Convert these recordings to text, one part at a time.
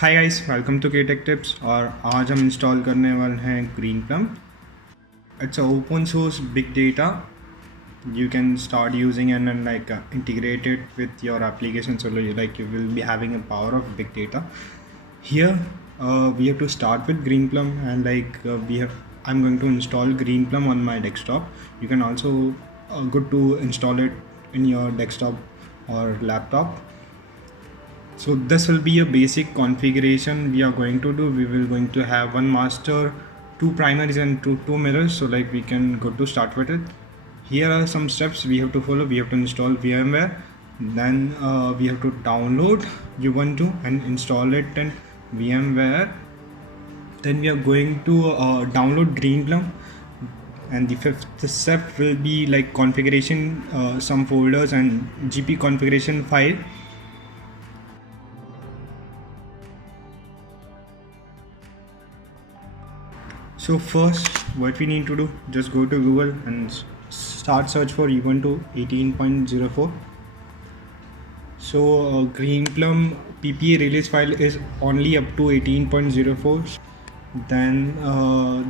Hi guys, welcome to केटेक tips. और आज हम इंस्टॉल करने वाले हैं Greenplum. It's a open source big data you can start using and like integrate it with your application, so like you will be having a power of big data here. We have to start with greenplum, and I'm going to install greenplum on my desktop. You can also good to install it in your desktop or laptop. So this will be a basic configuration we are going to do. We will going to have one master, two primaries and two mirrors. So like we can go to start with it. Here are some steps we have to follow. We have to install VMware. Then we have to download Ubuntu and install it in VMware. Then we are going to download Greenplum. And the fifth step will be like configuration, some folders and GP configuration file. So first, what we need to do, just go to Google and start search for Ubuntu 18.04. So Greenplum PPA release file is only up to 18.04. Then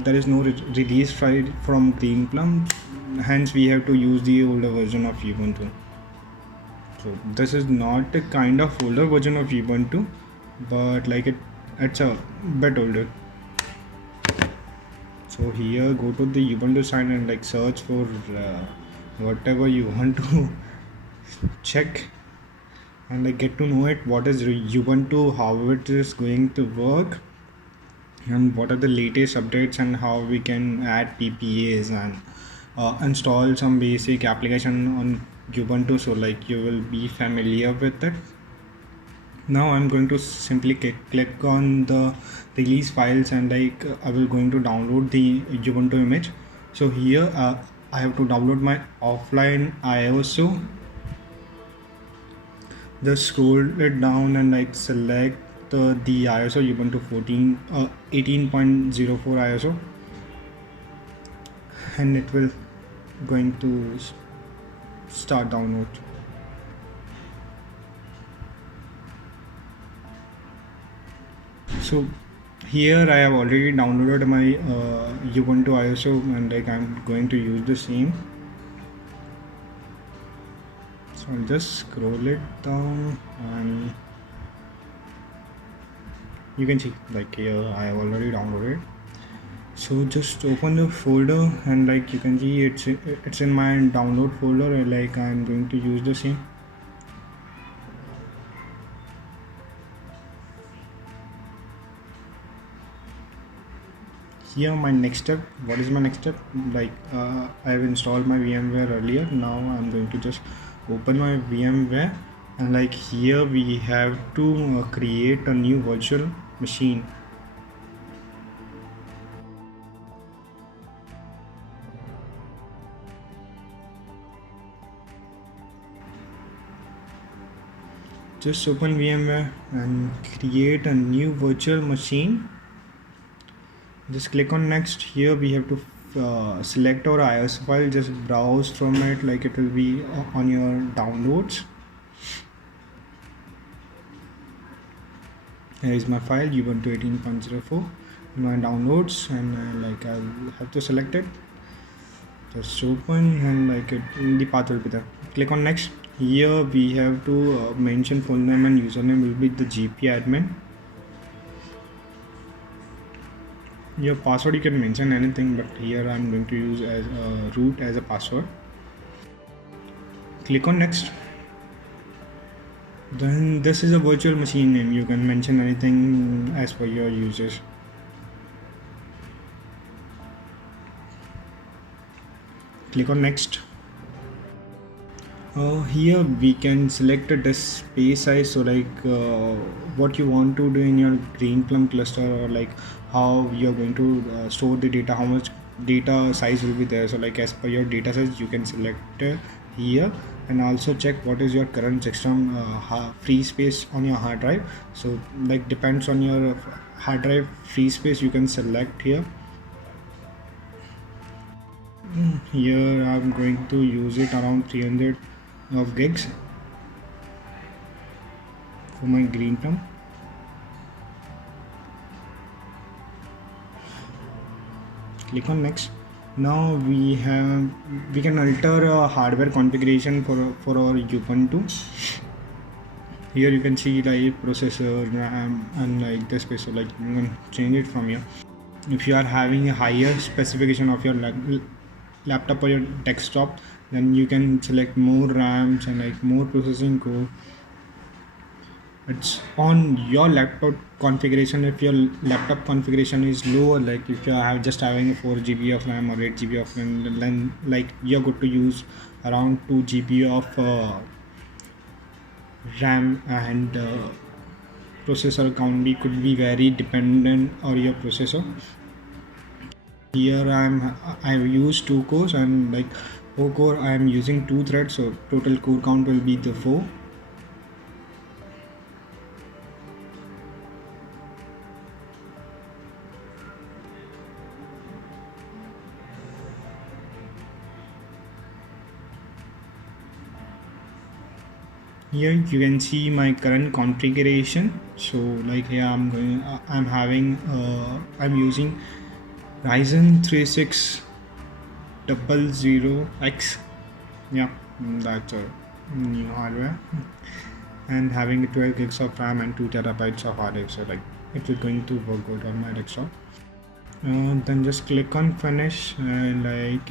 there is no release file from Greenplum. Hence, we have to use the older version of Ubuntu. So this is not a kind of older version of Ubuntu, but like it's a bit older. So here go to the Ubuntu site and like search for whatever you want to check, and like get to know it, what is Ubuntu, how it is going to work, and what are the latest updates, and how we can add PPAs and install some basic application on Ubuntu, so like you will be familiar with it. Now I'm going to simply click on the release files, and like I will going to download the Ubuntu image. So here I have to download my offline ISO. Just scroll it down and like select the ISO Ubuntu 18.04 ISO, and it will going to start download. So here I have already downloaded my Ubuntu ISO, and like I'm going to use the same. So I'll just scroll it down, and you can see like here I have already downloaded. So just open the folder, and like you can see it's in my download folder, and like I'm going to use the same. Here my next step, what is my next step, like I have installed my VMware earlier. Now I'm going to just open my VMware, and like here we have to create a new virtual machine. Just open VMware and create a new virtual machine. Just click on next. Here we have to select our ISO file, just browse from it, like it will be on your downloads. Here is my file Ubuntu 18.04 in my downloads, and like I'll have to select it. Just open, and like the path will be there. Click on next. Here we have to mention full name, and username will be the GP admin. Your password, you can mention anything, but here I'm going to use as root as a password. Click on next. Then this is a virtual machine name. You can mention anything as per your users. Click on next. Here we can select a disk space size, so like what you want to do in your Greenplum cluster, or like how you're going to store the data, how much data size will be there. So like as per your data size you can select here, and also check what is your current system free space on your hard drive. So like depends on your hard drive free space, you can select here. Here I'm going to use it around 300 of gigs for my Greenplum. click on next. Now we can alter hardware configuration for our Ubuntu. Here you can see like processor, RAM, and like the space. So like you can change it from here. If you are having a higher specification of your laptop or your desktop, then you can select more RAMs and like more processing core. It's on your laptop configuration. If your laptop configuration is lower, like if you are just having 4 GB of RAM or 8 GB of RAM, then like you're good to use around 2 GB of RAM, and processor count could be very dependent on your processor. Here I've used 2 cores, and like 4 core I am using 2 threads, so total core count will be the 4. Here you can see my current configuration. So like here I'm using Ryzen 3600X. Yeah, that's a new hardware, and having 12 gigs of RAM and 2 terabytes of hard disk. So like it is going to work good on my desktop. Then just click on finish, and like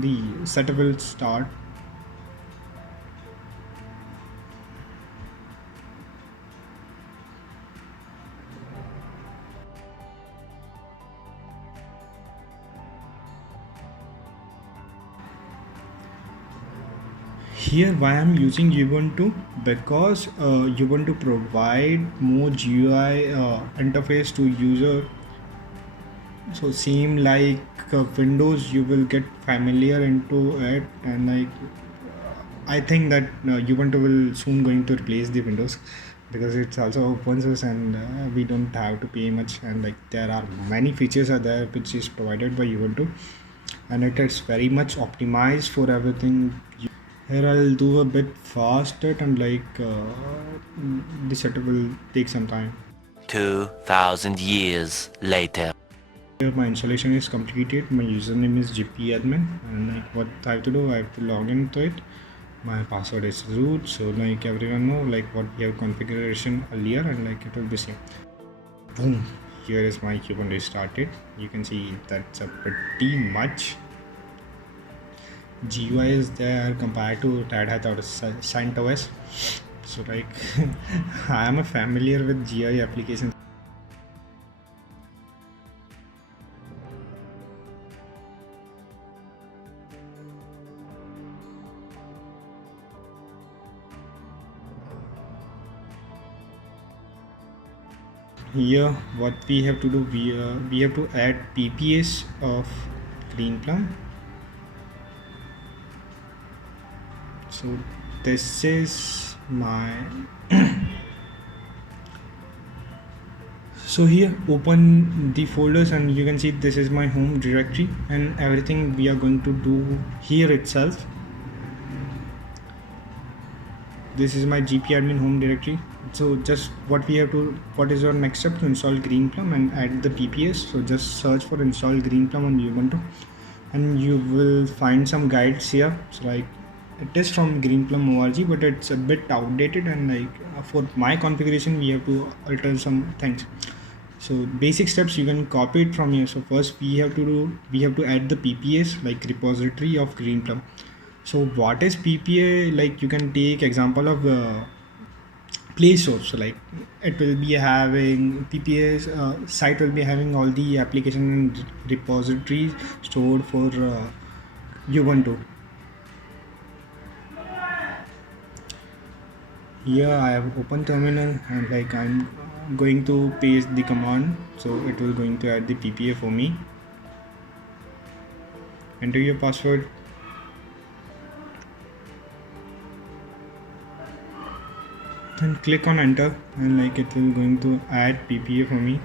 the setup will start. Here why I'm using Ubuntu, because Ubuntu provide more GUI interface to user, so same like Windows, you will get familiar into it, and like I think that Ubuntu will soon going to replace the Windows, because it's also open source, and we don't have to pay much, and like there are many features are there which is provided by Ubuntu, and it is very much optimized for everything. Here I'll do a bit faster, and like the setup will take some time. 2,000 years later. Here my installation is completed. My username is gpadmin, and like what I have to do, I have to log into it. My password is root, so like everyone know like what we have configuration earlier, and like it will be same. Boom, here is my Ubuntu started. You can see that's a pretty much GUI is there compared to Red Hat or CentOS. So like I am familiar with GUI applications. Here what we have to do, we have to add PPS of Greenplum. So this is my so here open the folders, and you can see this is my home directory, and everything we are going to do here itself. This is my gpadmin home directory. So just what is your next step to install Greenplum and add the PPS. So just search for install Greenplum on Ubuntu, and you will find some guides here. So like it is from greenplum.org, but it's a bit outdated, and like for my configuration we have to alter some things. So basic steps you can copy it from here. So first we have to add the PPS, like repository of Greenplum. So what is PPA? Like you can take example of Play Store. So like it will be having PPA's site will be having all the application and repositories stored for Ubuntu. Here I have open terminal, and like I'm going to paste the command, so it will going to add the PPA for me. Enter your password. And click on enter, and like it will going to add PPA for me.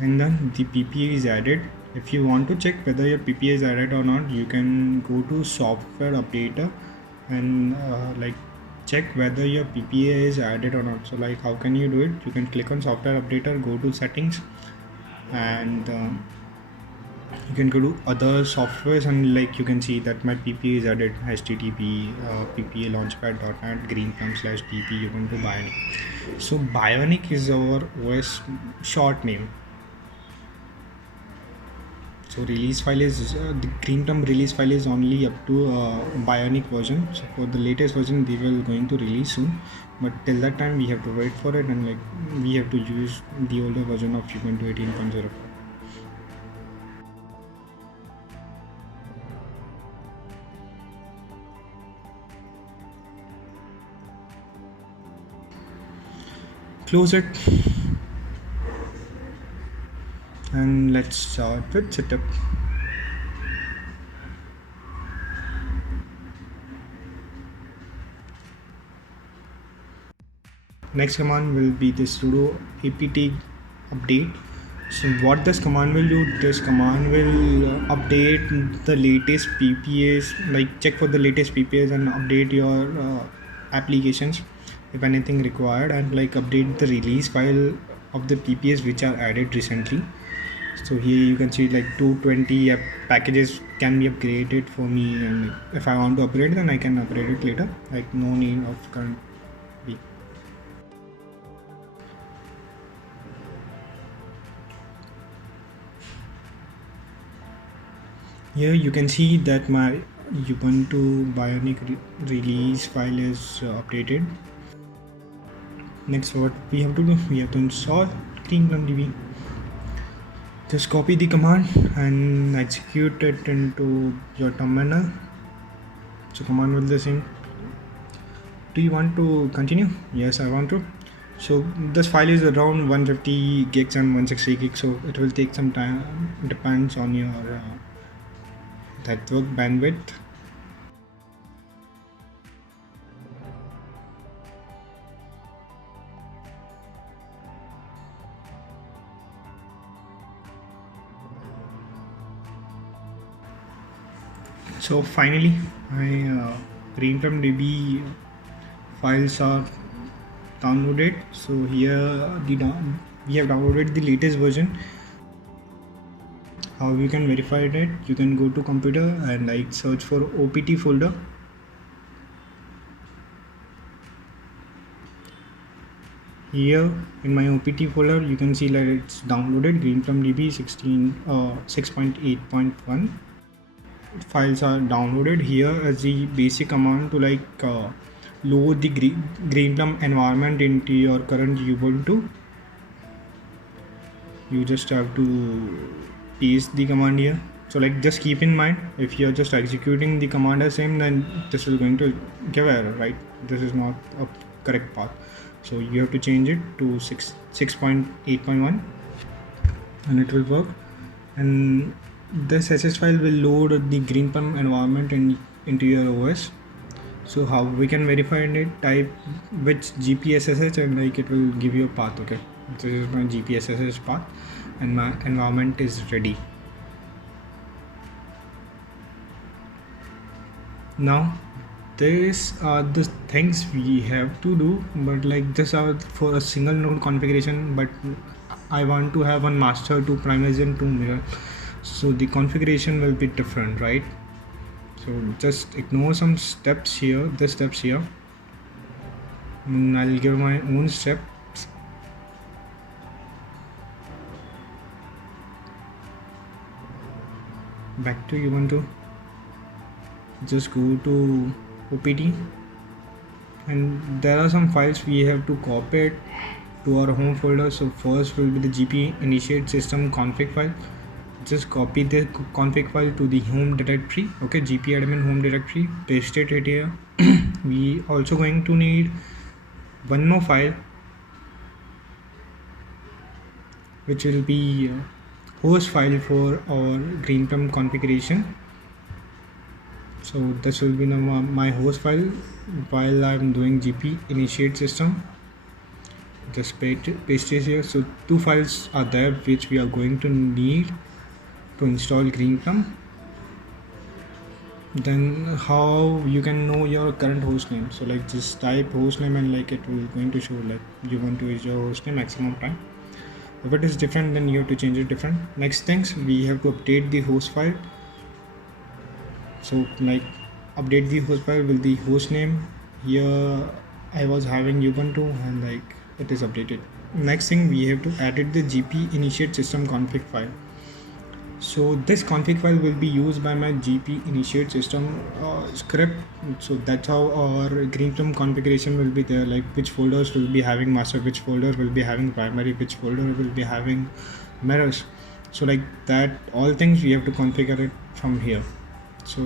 And then the PPA is added. If you want to check whether your PPA is added or not, you can go to software updater and like check whether your PPA is added or not. So like how can you do it? You can click on software updater, go to settings, and you can go to other softwares, and like you can see that my PPA is added, http PPA launchpad.net greenplum/dp ubuntu bionic. So bionic is our OS short name. So release file is the Greenplum release file is only up to bionic version. So for the latest version they will going to release soon, but till that time we have to wait for it, and like we have to use the older version of Ubuntu 18.0. Close it, and let's start with setup. Next command will be the sudo apt update. So what this command will do, this command will update the latest PPAs, like check for the latest PPAs and update your applications if anything required, and like update the release file of the PPAs which are added recently. So here you can see like 220 packages can be upgraded for me, and if I want to upgrade then I can upgrade it later, like no need of current week. Here you can see that my Ubuntu Bionic release file is updated. Next, what we have to do, we have to install greenplumdb. Just copy the command and execute it into your terminal. So command will be the same. Do you want to continue? Yes, I want to. So this file is around 150 gigs and 160 gigs, so it will take some time, depends on your network bandwidth. So finally my greenplumdb files are downloaded. So here we have downloaded the latest version. How you can verify it, you can go to computer and like search for opt folder. Here in my opt folder you can see that it's downloaded greenplumdb 6.8.1 files are downloaded. Here as the basic command to like load the greenplum environment into your current Ubuntu. You just have to paste the command here. So like just keep in mind, if you're just executing the command as same, then this is going to give error, right? This is not a correct path. So you have to change it to 6.8.1 and it will work. And this SS file will load the greenplum environment into your OS. So how we can verify it, type which GPSSH and like it will give you a path. Okay, this is my GPSSH path and my environment is ready. Now these are the things we have to do, but like this are for a single node configuration, but I want to have one master, two primers and two mirror, so the configuration will be different, right? So just ignore some steps here, the steps here, and I'll give my own steps. Back to Ubuntu, just go to opt, and there are some files we have to copy it to our home folder. So first will be the gp initiate system config file. Just copy the config file to the home directory. Okay, gp admin home directory, paste it here. We also going to need one more file which will be host file for our greenplum configuration. So this will be my host file while I'm doing gp initiate system. Just paste it here. So two files are there which we are going to need to install greenplum. Then how you can know your current host name? So like just type host name and like it will going to show like you want to use your host name maximum time. If it is different, then you have to change it different. Next things, we have to update the host file. So like update the host file with the host name. Here I was having Ubuntu and like it is updated. Next thing, we have to edit the gp initiate system config file. So this config file will be used by my gp initiate system script. So that's how our Greenplum configuration will be there, like which folders will be having master, which folder will be having primary, which folder will be having mirrors. So like that, all things we have to configure it from here. So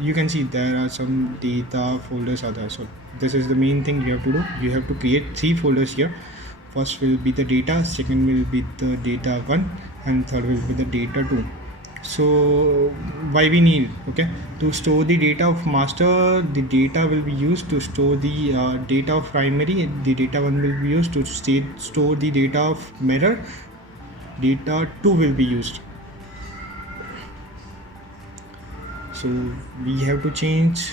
you can see there are some data folders are there. So this is the main thing you have to do. You have to create 3 folders here. First will be the data, second will be the data 1, and third will be the data 2. So why we need, okay, to store the data of master, the data will be used to store the data of primary, the data 1 will be used to store the data of mirror, data 2 will be used. So we have to change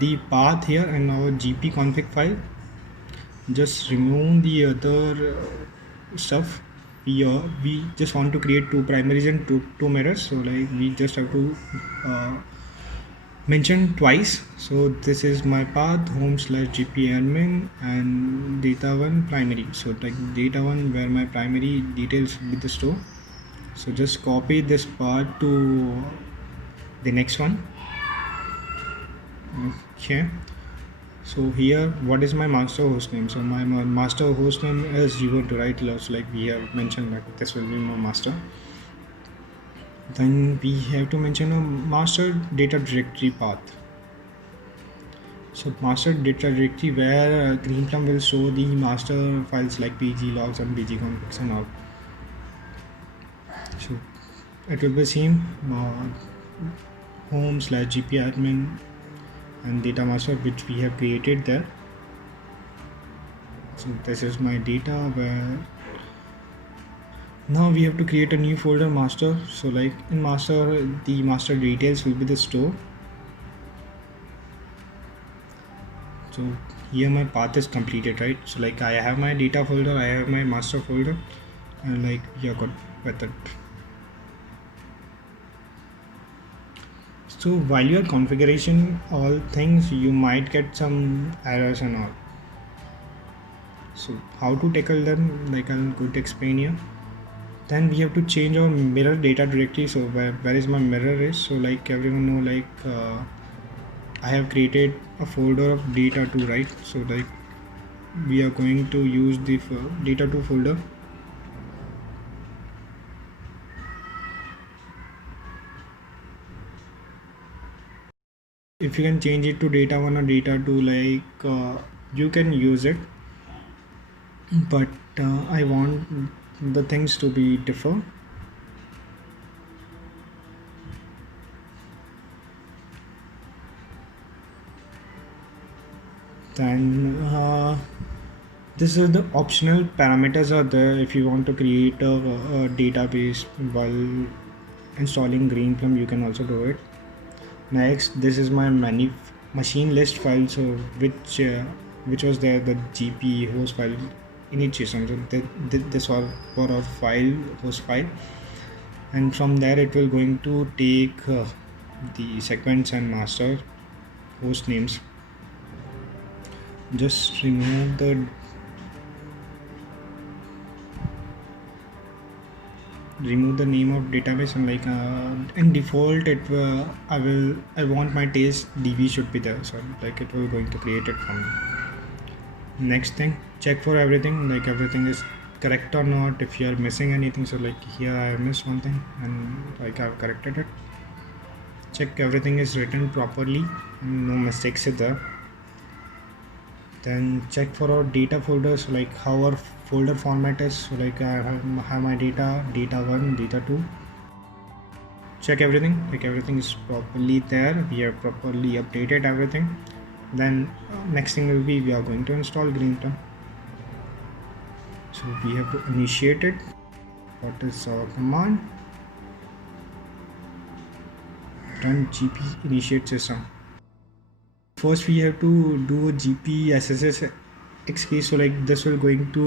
the path here in our gp config file. Just remove the other stuff. We just want to create 2 primaries and two mirrors, so like we just have to mention twice. So this is my path home/gp admin and data1 primary. So like data1 where my primary details with the store. So just copy this part to the next one. Okay, so here what is my master host name? So my master host name is Ubuntu, right? So like we have mentioned that this will be my master. Then we have to mention a master data directory path. So master data directory where Greenplum will show the master files like pg logs and pg configs and all. So it will be same home/gp admin and data master which we have created there. So this is my data where now we have to create a new folder master. So like in master, the master details will be the store. So here my path is completed, right? So like I have my data folder, I have my master folder, and like we are good with it. So while you are configuration all things, you might get some errors and all. So how to tackle them, like I'm going to explain here. Then we have to change our mirror data directory. So where is my mirror is, so like everyone know, like I have created a folder of data2, right? So like we are going to use the data2 folder. If you can change it to data1 or data2, like you can use it, but I want the things to be different. Then this is the optional parameters are there if you want to create a database while installing Greenplum. You can also do it. Next, this is my machine list file, so which was there, the gp host file initiation. So this was for our file host file, and from there it will going to take the segments and master host names. Just remove the name of database, and like in default it I want my taste db should be there, so like it will going to create it from me. Next thing, check for everything, like everything is correct or not. If you are missing anything, so like here I missed one thing and like I've corrected it. Check everything is written properly and no mistakes is there. Then check for our data folders, like how our folder format is. So like I have my data1, data2. Check everything, like everything is properly there, we have properly updated everything. Then next thing will be we are going to install Greenplum. So we have to initiate it. What is our command? run GP initiate system. First we have to do GP SSH key. So like this will going to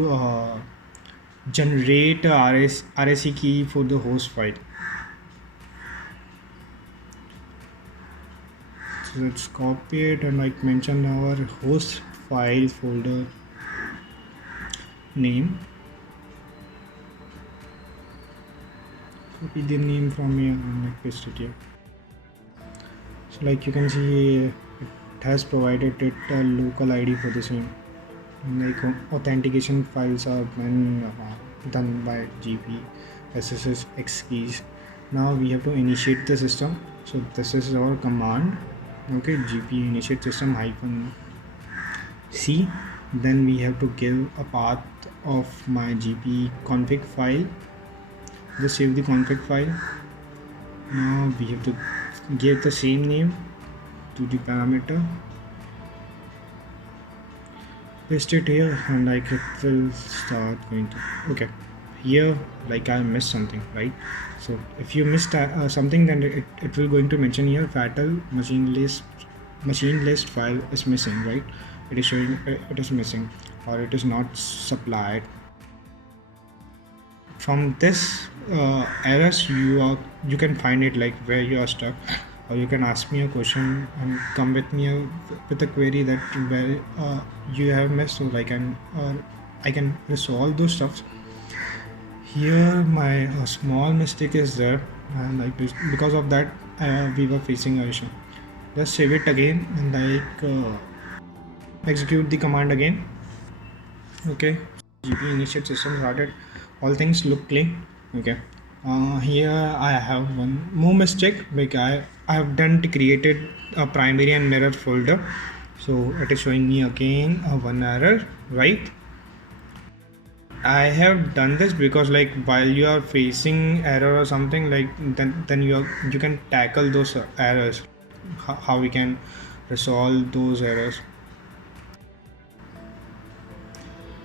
generate a RSE key for the host file. So let's copy it and like mention our host file folder name. Copy the name from here and like paste it here. So like you can see it has provided it a local ID for the same. Like authentication files are been done by GP SSH X keys. Now we have to initiate the system. So this is our command. Okay, GP initiate system -c. Then we have to give a path of my GP config file. Just save the config file. Now we have to give the same name to the parameter. Paste it here and like it will start going to. Okay, here like I missed something, right? So if you missed something, then it will going to mention here fatal machine list file is missing, right? It is showing it is missing or it is not supplied. From this errors you can find it like where you are stuck, or you can ask me a question and come with me with a query that where you have missed, so I can resolve those stuff. Here my small mistake is there, and like because of that we were facing an issue. Just save it again and like execute the command again. Okay, GP initiate system started. All things look clean. Okay, here I have one more mistake. Like I have created a primary and mirror folder, so it is showing me again one error, right? I have done this because like while you are facing error or something, like then you can tackle those errors, how we can resolve those errors.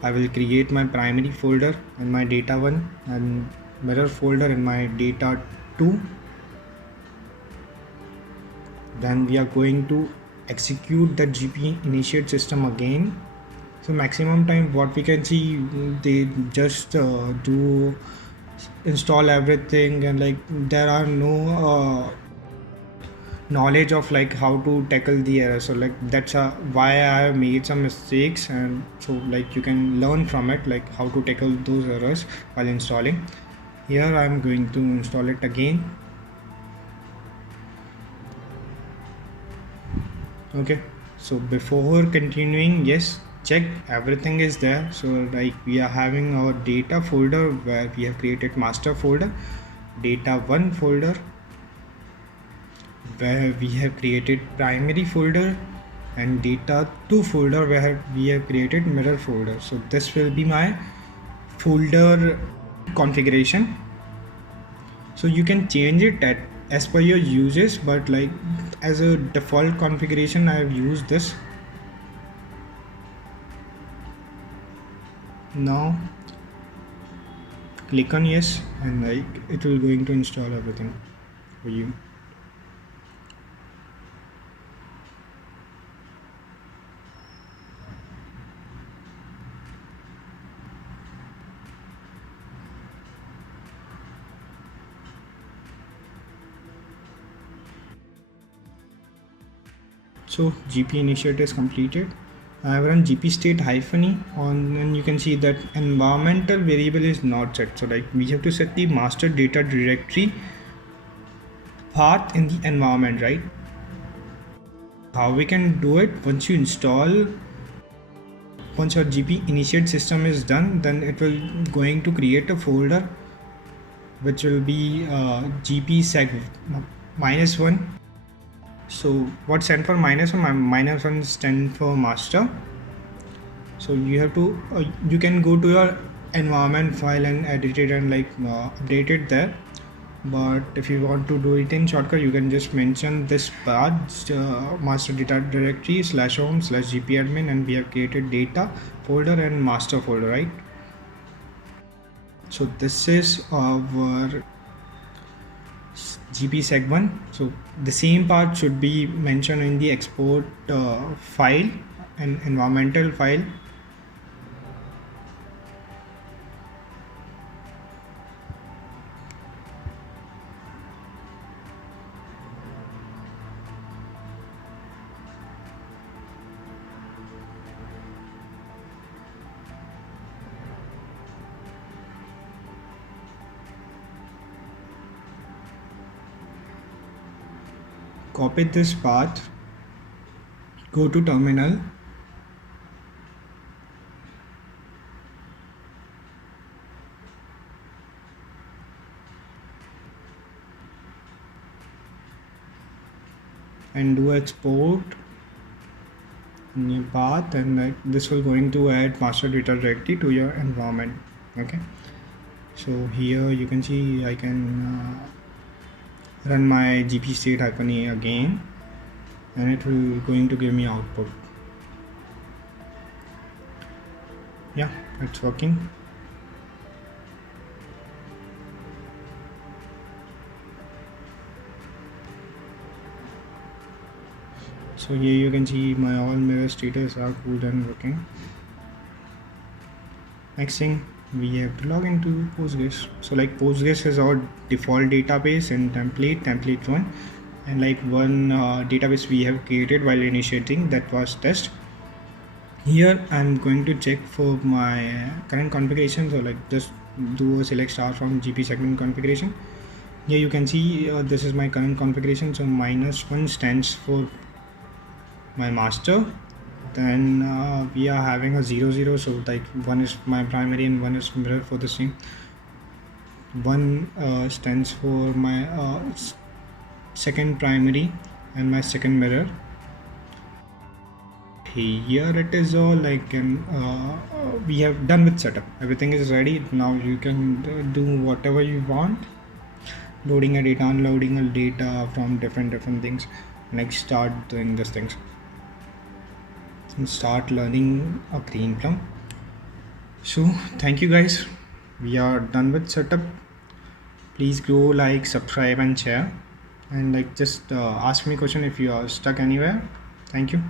I will create my primary folder in my data1 and mirror folder in my data2. Then we are going to execute the GP initiate system again. So maximum time what we can see, they just do install everything, and like there are no knowledge of like how to tackle the error. So like that's why I have made some mistakes, and so like you can learn from it like how to tackle those errors while installing. Here I am going to install it again. Okay, so before continuing, yes, check everything is there. So like we are having our data folder where we have created master folder, data1 folder where we have created primary folder, and data2 folder where we have created mirror folder. So this will be my folder configuration. So you can change it as per your uses, but like as a default configuration I have used this. Now click on yes, and like it will going to install everything for you. So GP initiate is completed. I have run GP state -e on, and you can see that environmental variable is not set. So like we have to set the master data directory path in the environment, right? How we can do it? Once your GP initiate system is done, then it will going to create a folder which will be GP seg -1. So what stand for -1? -1 stand for master. So you have to you can go to your environment file and edit it and like update it there. But if you want to do it in shortcut, you can just mention this path master data directory /home/gpadmin, and we have created data folder and master folder, right? So this is our gpseg1. So the same part should be mentioned in the export file and environmental file. Copy this path, go to terminal, and do export new path, and like this will going to add master data directly to your environment. Okay, so here you can see I can run my gp state -a again, and it will going to give me output. Yeah, it's working. So here you can see my all mirror status are cool and working. Next thing, we have to log into Postgres. So like Postgres is our default database and template one, and like one database we have created while initiating, that was test. Here I'm going to check for my current configuration. So like just do a select star from gp segment configuration. Here you can see this is my current configuration. So -1 stands for my master, then we are having a 0 0, so like one is my primary and one is mirror for the same. One stands for my second primary and my second mirror. Here it is all like, and we have done with setup, everything is ready. Now you can do whatever you want, loading a data, unloading a data from different things. Next, start doing these things and start learning a Greenplum. So thank you guys, we are done with setup. Please go like, subscribe and share, and like just ask me question if you are stuck anywhere. Thank you.